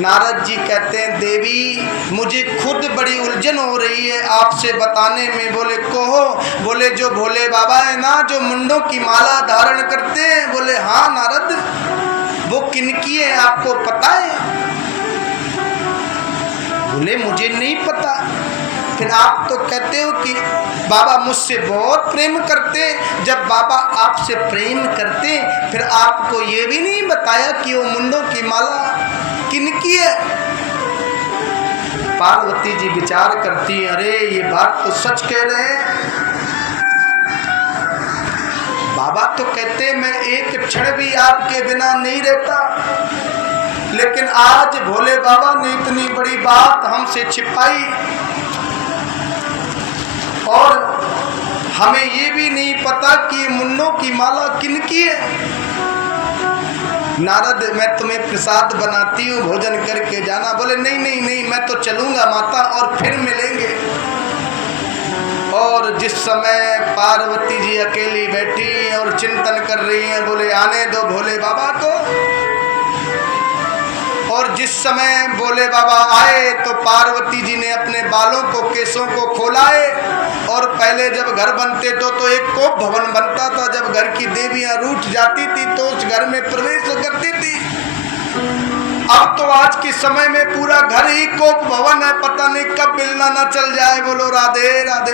नारद जी कहते हैं देवी मुझे खुद बड़ी उलझन हो रही है आपसे बताने में। बोले कहो। बोले जो भोले बाबा है ना, जो मुंडों की माला धारण करते हैं। बोले हाँ नारद, वो किनकी है आपको पता है? बोले मुझे नहीं पता। फिर आप तो कहते हो कि बाबा मुझसे बहुत प्रेम करते। जब बाबा आपसे प्रेम करते फिर आपको ये भी नहीं बताया कि वो मुंडों की माला किनकी है? पार्वती जी विचार करती, अरे ये बात तो सच कह रहे हैं। बाबा तो कहते मैं एक क्षण भी आपके बिना नहीं रहता, लेकिन आज भोले बाबा ने इतनी बड़ी बात हमसे छिपाई और हमें ये भी नहीं पता कि मुन्नों की माला किनकी है। नारद मैं तुम्हें प्रसाद बनाती हूँ, भोजन करके जाना। बोले नहीं नहीं नहीं, मैं तो चलूँगा माता और फिर मिलेंगे। और जिस समय पार्वती जी अकेली बैठी और चिंतन कर रही हैं, बोले आने दो भोले बाबा को। और जिस समय भोले बाबा आए तो पार्वती जी ने अपने बालों को, केसों को खोलाए। और पहले जब घर बनते तो एक कोप भवन बनता था। जब घर की देवियां रूठ जाती थी तो उस घर में प्रवेश करती थी। अब तो आज के समय में पूरा घर ही कोप भवन है, पता नहीं कब बेलना न चल जाए। बोलो राधे राधे।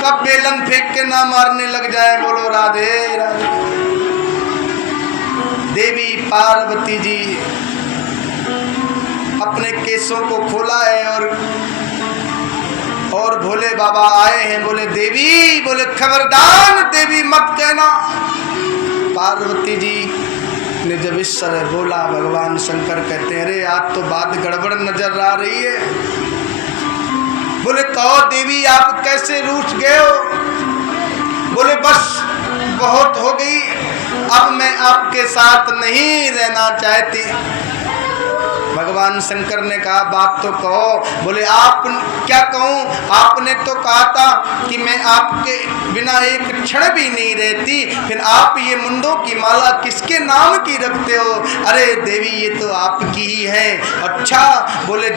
कब बेलन फेंक के ना मारने लग जाए। बोलो राधे राधे। देवी पार्वती जी अपने केसों को खोला है और भोले बाबा आए हैं। बोले देवी, बोले खबरदार देवी मत कहना। पार्वती जी ने जब इस तरह बोला, भगवान शंकर कहते हैं अरे आज तो बात गड़बड़ नजर आ रही है। बोले कहो देवी आप कैसे रूठ गए हो? बोले बस बहुत हो गई, अब मैं आपके साथ नहीं रहना चाहती। भगवान शंकर ने कहा बात तो कहो। बोले आप क्या कहूँ, आपने तो कहा था कि मैं आपके बिना एक क्षण भी नहीं रहती, फिर आप ये मुंडों की माला किसके नाम की रखते हो? अरे देवी ये तो आपकी ही है। अच्छा, बोले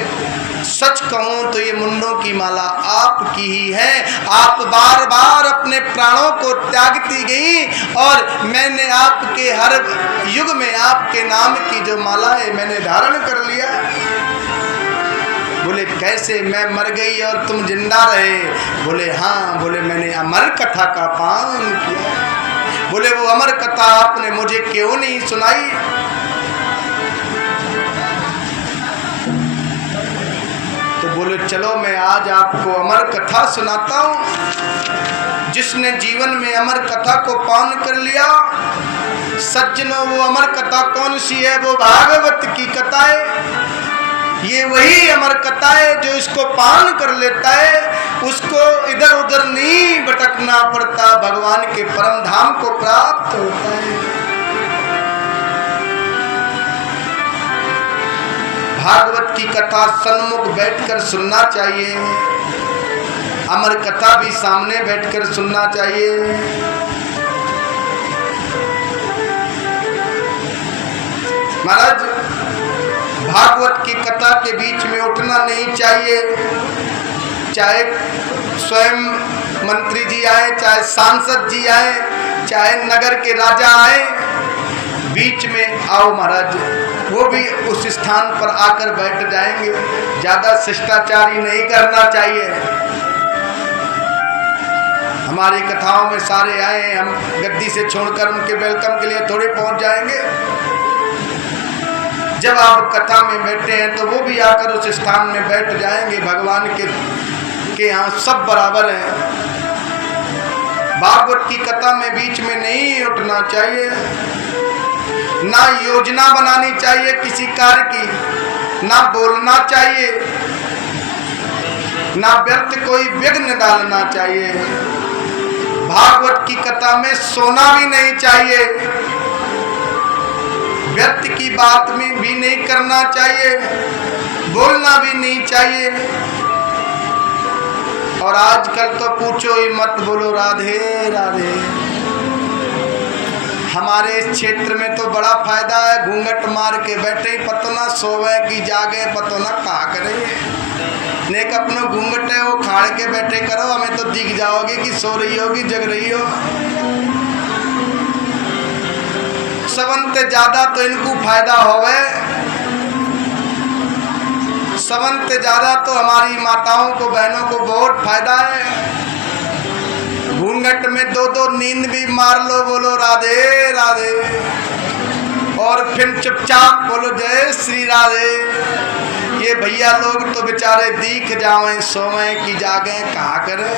सच कहूँ तो ये मुंडों की माला आपकी ही है। आप बार बार अपने प्राणों को त्यागती गई और मैंने आपके हर युग में आपके नाम की जो माला है मैंने धारण कर लिया। बोले कैसे, मैं मर गई और तुम जिंदा रहे? बोले हाँ। बोले मैंने अमर कथा का पान किया। बोले वो अमर कथा आपने मुझे क्यों नहीं सुनाई? तो बोले चलो मैं आज आपको अमर कथा सुनाता हूँ। जिसने जीवन में अमर कथा को पान कर लिया, सज्जनों वो अमर कथा कौन सी है? वो भागवत की कथा है। ये वही अमर कथा है जो इसको पान कर लेता है, उसको इधर उधर नहीं भटकना पड़ता, भगवान के परम धाम को प्राप्त होता है। भागवत की कथा सन्मुख बैठकर सुनना चाहिए, अमर कथा भी सामने बैठकर सुनना चाहिए। महाराज भागवत की कथा के बीच में उठना नहीं चाहिए। चाहे स्वयं मंत्री जी आए, चाहे सांसद जी आए, चाहे नगर के राजा आए, बीच में आओ महाराज, वो भी उस स्थान पर आकर बैठ जाएंगे। ज्यादा शिष्टाचारी नहीं करना चाहिए। हमारी कथाओं में सारे आए, हम गद्दी से छोड़कर उनके वेलकम के लिए थोड़े पहुंच जाएंगे। जब आप कथा में बैठे हैं तो वो भी आकर उस स्थान में बैठ जाएंगे। भगवान के यहाँ सब बराबर हैं। भागवत की कथा में बीच में नहीं उठना चाहिए, ना योजना बनानी चाहिए किसी कार्य की, ना बोलना चाहिए, ना व्यर्थ कोई विघ्न डालना चाहिए। भागवत की कथा में सोना भी नहीं चाहिए, व्यर्थ की बात में भी नहीं करना चाहिए, बोलना भी नहीं चाहिए। और आजकल तो पूछो ही मत, बोलो राधे राधे। हमारे इस क्षेत्र में तो बड़ा फायदा है, घूंघट मार के बैठे ही पतो ना सोवे की जागे, पतो ना का करे। नेक अपनो घूंघट है वो खाड़ के बैठे करो, हमें तो दिख जाओगे कि सो रही होगी जग रही हो। सबनते ज्यादा तो इनको फायदा होवे, सबनते ज्यादा तो हमारी माताओं को बहनों को बहुत फायदा है। घूंघट में दो दो नींद भी मार लो, बोलो राधे राधे, और फिर चुपचाप बोलो जय श्री राधे। ये भैया लोग तो बेचारे दीख जावें सोवें की जागे कहा करें,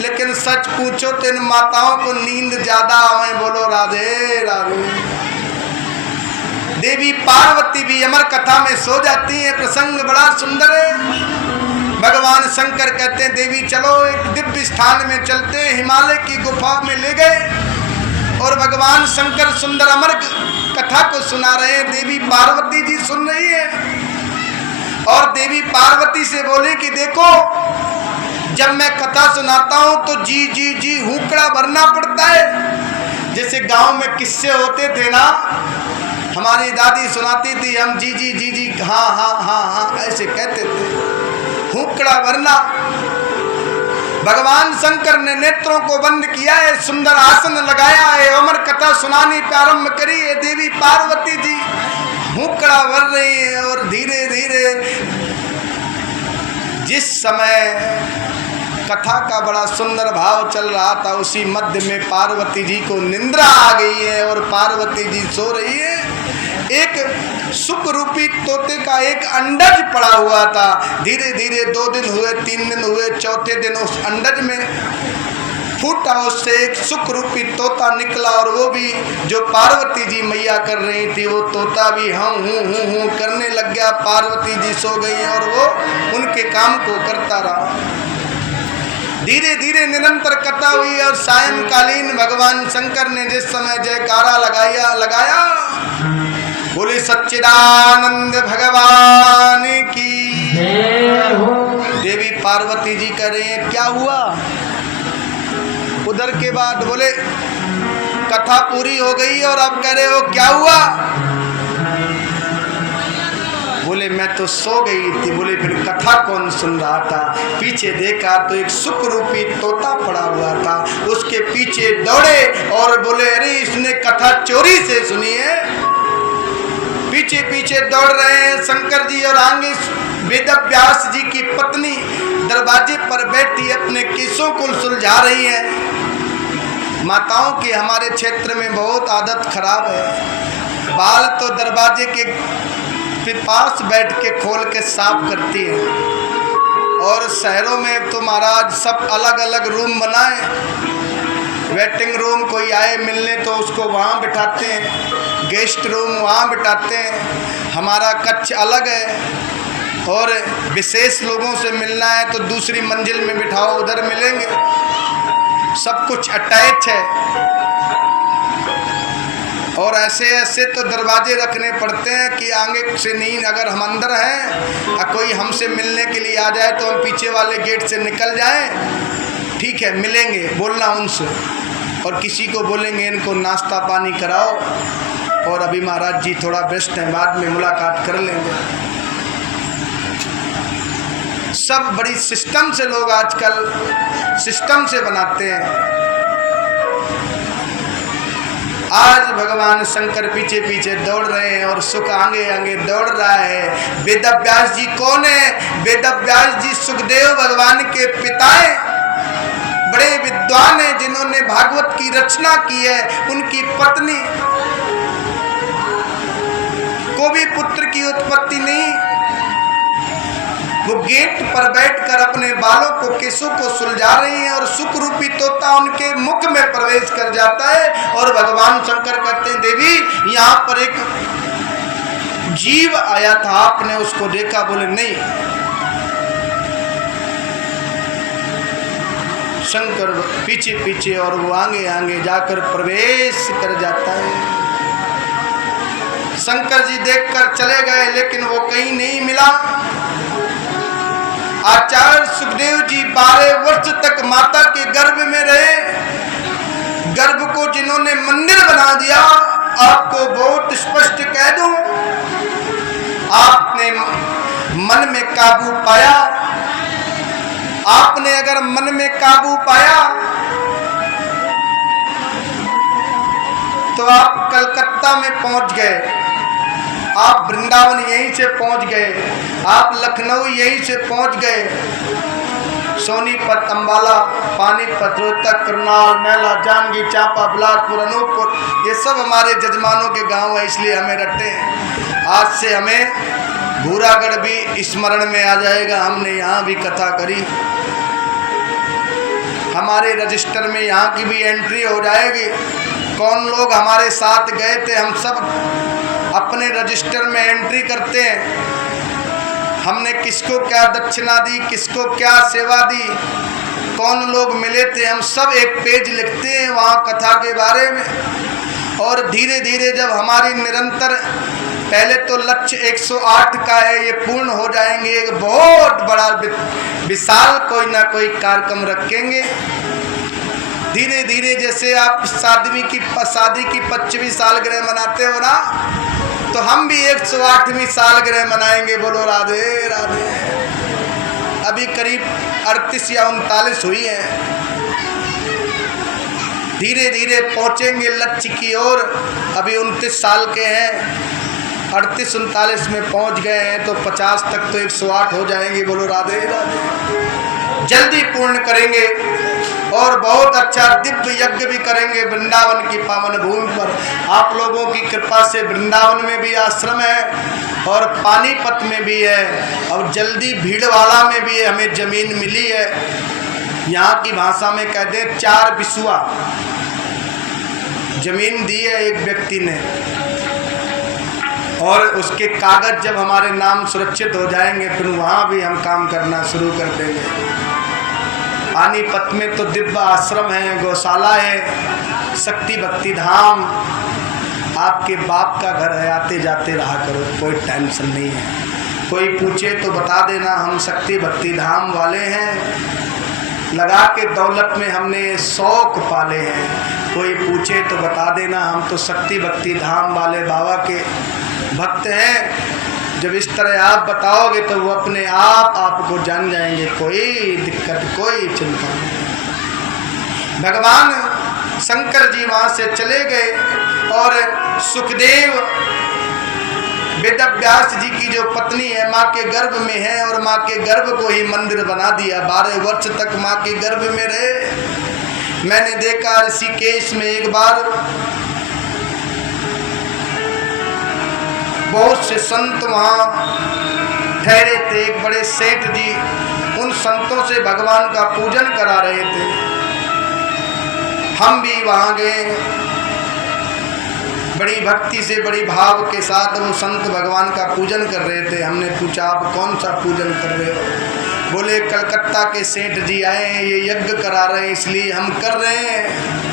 लेकिन सच पूछो तो इन माताओं को नींद ज्यादा आवे, बोलो राधे राधे। देवी पार्वती भी अमर कथा में सो जाती है, प्रसंग बड़ा सुंदर है। भगवान शंकर कहते हैं देवी चलो एक दिव्य स्थान में चलते हैं, हिमालय की गुफा में ले गए और भगवान शंकर सुंदर अमर कथा को सुना रहे हैं। देवी पार्वती जी सुन रही है और देवी पार्वती से बोले कि देखो जब मैं कथा सुनाता हूं तो जी जी जी हुकड़ा भरना पड़ता है। जैसे गांव में किस्से होते थे ना, हमारी दादी सुनाती थी, हम जी जी जी जी हाँ हाँ हाँ हाँ ऐसे कहते थे, हुकड़ा भरना। भगवान शंकर ने नेत्रों को बंद किया है, सुंदर आसन लगाया है, अमर कथा सुनानी प्रारंभ करी है। देवी पार्वती जी हुकड़ा भर रही है और धीरे धीरे जिस समय कथा का बड़ा सुंदर भाव चल रहा था उसी मध्य में पार्वती जी को निंद्रा आ गई है और पार्वती जी सो रही है। एक सुख रूपी तोते का एक अंडज पड़ा हुआ था। धीरे धीरे 2 दिन हुए, 3 दिन हुए, चौथे दिन उस अंडज में फूटा, उससे एक सुख रूपी तोता निकला और वो भी जो पार्वती जी मैया कर रही थी वो तोता भी हाँ हूँ करने लग गया। पार्वती जी सो गई और वो उनके काम को करता रहा। धीरे धीरे निरंतर कथा हुई और सायंकालीन भगवान शंकर ने जिस समय जयकारा लगाया बोले सच्चिदानंद भगवान की। देवी पार्वती जी कह रहे हैं क्या हुआ। उधर के बाद बोले कथा पूरी हो गई और अब कह रहे हो क्या हुआ। बोले मैं तो सो गई थी। बोले फिर कथा कौन सुन रहा था। पीछे देखा तो एक सुख रूपी तोता पड़ा हुआ था, उसके पीछे दौड़े और बोले अरे इसने कथा चोरी से सुनी है। पीछे पीछे दौड़ रहे हैं शंकर जी और आगे वेदव्यास जी की पत्नी दरवाजे पर बैठी अपने केसों को सुलझा रही है। माताओं की हमारे क्षेत्र में बहुत आदत खराब है, बाल तो दरवाजे के पास बैठ के खोल के साफ करती है। और शहरों में तो महाराज सब अलग अलग रूम बनाए, वेटिंग रूम कोई आए मिलने तो उसको वहाँ बिठाते हैं, गेस्ट रूम वहाँ बिठाते हैं। हमारा कक्ष अलग है और विशेष लोगों से मिलना है तो दूसरी मंजिल में बिठाओ, उधर मिलेंगे। सब कुछ अटैच है और ऐसे ऐसे तो दरवाजे रखने पड़ते हैं कि आगे से नहीं, अगर हम अंदर हैं और कोई हमसे मिलने के लिए आ जाए तो हम पीछे वाले गेट से निकल जाएं, ठीक है मिलेंगे, बोलना उनसे। और किसी को बोलेंगे इनको नाश्ता पानी कराओ और अभी महाराज जी थोड़ा व्यस्त हैं, बाद में मुलाकात कर लेंगे। सब बड़ी सिस्टम से लोग आजकल सिस्टम से बनाते हैं। आज भगवान शंकर पीछे पीछे दौड़ रहे हैं और सुख आगे आगे दौड़ रहा है। वेदव्यास जी कौन है। वेदव्यास जी सुखदेव भगवान के पिता हैं, बड़े विद्वान हैं जिन्होंने भागवत की रचना की है। उनकी पत्नी को भी पुत्र की उत्पत्ति नहीं, वो गेट पर बैठकर अपने बालों को केसों को सुलझा रही हैं और सुख रूपी तोता उनके मुख में प्रवेश कर जाता है। और भगवान शंकर कहते हैं देवी यहाँ पर एक जीव आया था, आपने उसको देखा। बोले नहीं। शंकर पीछे पीछे और वो आगे आगे जाकर प्रवेश कर जाता है। शंकर जी देखकर चले गए लेकिन वो कहीं नहीं मिला। आचार्य सुखदेव जी 12 वर्ष तक माता के गर्भ में रहे। गर्भ को जिन्होंने मंदिर बना दिया, आपको बहुत स्पष्ट कह दूं, आपने मन में काबू पाया। आपने अगर मन में काबू पाया तो आप कलकत्ता में पहुंच गए, आप वृंदावन यहीं से पहुंच गए, आप लखनऊ यहीं से पहुंच गए, सोनीपत, अंबाला, पानीपत, रोहतक, करनाल, मैला, जांजगीर, चांपा, बिलासपुर, अनूपपुर, ये सब हमारे जजमानों के गांव है, इसलिए हमें रटते हैं। आज से हमें भूरागढ़ भी स्मरण में आ जाएगा, हमने यहाँ भी कथा करी, हमारे रजिस्टर में यहाँ की भी एंट्री हो जाएगी। कौन लोग हमारे साथ गए थे, हम सब अपने रजिस्टर में एंट्री करते हैं। हमने किसको क्या दक्षिणा दी, किसको क्या सेवा दी, कौन लोग मिले थे, हम सब एक पेज लिखते हैं वहाँ कथा के बारे में। और धीरे धीरे जब हमारी निरंतर, पहले तो लक्ष्य 108 का है, ये पूर्ण हो जाएंगे, एक बहुत बड़ा विशाल कोई ना कोई कार्यक्रम रखेंगे। धीरे धीरे जैसे आप शादी की 25वीं सालगिरह मनाते हो ना, तो हम भी 108वीं सालगिरह मनाएंगे। बोलो राधे राधे। अभी करीब 38 या 39 हुई है। धीरे धीरे पहुंचेंगे लक्ष्य की ओर। अभी 29 साल के हैं, 38-39 में पहुंच गए हैं, तो 50 तक तो 108 हो जाएंगे। बोलो राधे राधे। जल्दी पूर्ण करेंगे और बहुत अच्छा दिव्य यज्ञ भी करेंगे वृंदावन की पावन भूमि पर। आप लोगों की कृपा से वृंदावन में भी आश्रम है और पानीपत में भी है, और जल्दी भीड़वाड़ा में भी हमें जमीन मिली है। यहाँ की भाषा में कहते हैं 4 बिसुआ जमीन दी है एक व्यक्ति ने, और उसके कागज जब हमारे नाम सुरक्षित हो जाएंगे फिर वहाँ भी हम काम करना शुरू कर देंगे। पानीपत में तो दिव्य आश्रम है, गौशाला है, शक्ति भक्ति धाम, आपके बाप का घर है, आते जाते रहा करो, कोई टेंशन नहीं है। कोई पूछे तो बता देना हम शक्ति भक्ति धाम वाले हैं, लगा के दौलत में हमने शौक पाले हैं। कोई पूछे तो बता देना हम तो शक्ति भक्ति धाम वाले बाबा के भक्त हैं। जब इस तरह आप बताओगे तो वो अपने आप आपको जान जाएंगे, कोई दिक्कत कोई चिंता नहीं। भगवान शंकर जी वहाँ से चले गए और सुखदेव वेदव्यास जी की जो पत्नी है माँ के गर्भ में है, और माँ के गर्भ को ही मंदिर बना दिया। 12 वर्ष तक माँ के गर्भ में रहे। मैंने देखा ऋषिकेश में एक बार बहुत से संत वहाँ ठहरे थे। एक बड़े सेठ जी उन संतों से भगवान का पूजन करा रहे थे। हम भी वहाँ गए, बड़ी भक्ति से बड़ी भाव के साथ वो संत भगवान का पूजन कर रहे थे। हमने पूछा आप कौन सा पूजन कर रहे हो? बोले कलकत्ता के सेठ जी आए हैं, ये यज्ञ करा रहे हैं इसलिए हम कर रहे हैं।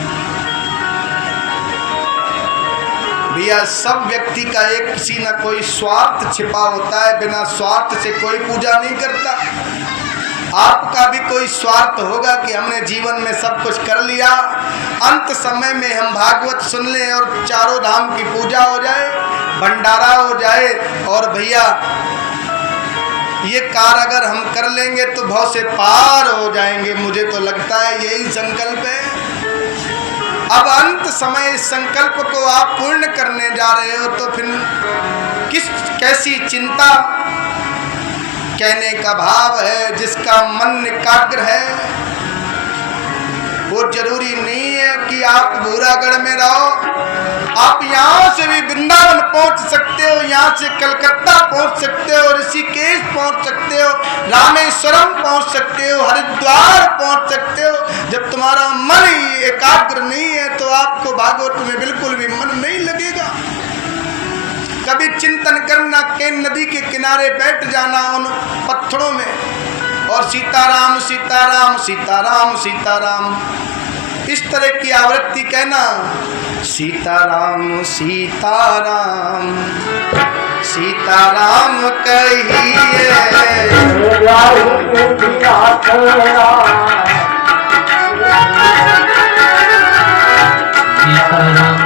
भैया सब व्यक्ति का एक किसी न कोई स्वार्थ छिपा होता है, बिना स्वार्थ से कोई पूजा नहीं करता। आपका भी कोई स्वार्थ होगा कि हमने जीवन में सब कुछ कर लिया, अंत समय में हम भागवत सुन लें और चारों धाम की पूजा हो जाए, भंडारा हो जाए, और भैया ये कार्य अगर हम कर लेंगे तो भव से पार हो जाएंगे। मुझे तो लगता है यही संकल्प है। अब अंत समय इस संकल्प को आप पूर्ण करने जा रहे हो तो फिर कैसी चिंता। कहने का भाव है जिसका मन एकाग्र है वो जरूरी नहीं है कि आप भूरागढ़ में रहो। आप यहाँ से भी वृंदावन पहुँच सकते हो, यहाँ से कलकत्ता पहुँच सकते हो, ऋषिकेश पहुँच सकते हो, रामेश्वरम पहुँच सकते हो, हरिद्वार पहुँच सकते हो। जब तुम्हारा मन ही एकाग्र नहीं है तो आपको भागवत में बिल्कुल भी मन नहीं लगेगा। कभी चिंतन करना कि नदी के किनारे बैठ जाना उन पत्थरों में और सीताराम सीताराम सीताराम सीताराम इस तरह की आवृत्ति कहना, सीताराम सीताराम सीताराम कहिए। राम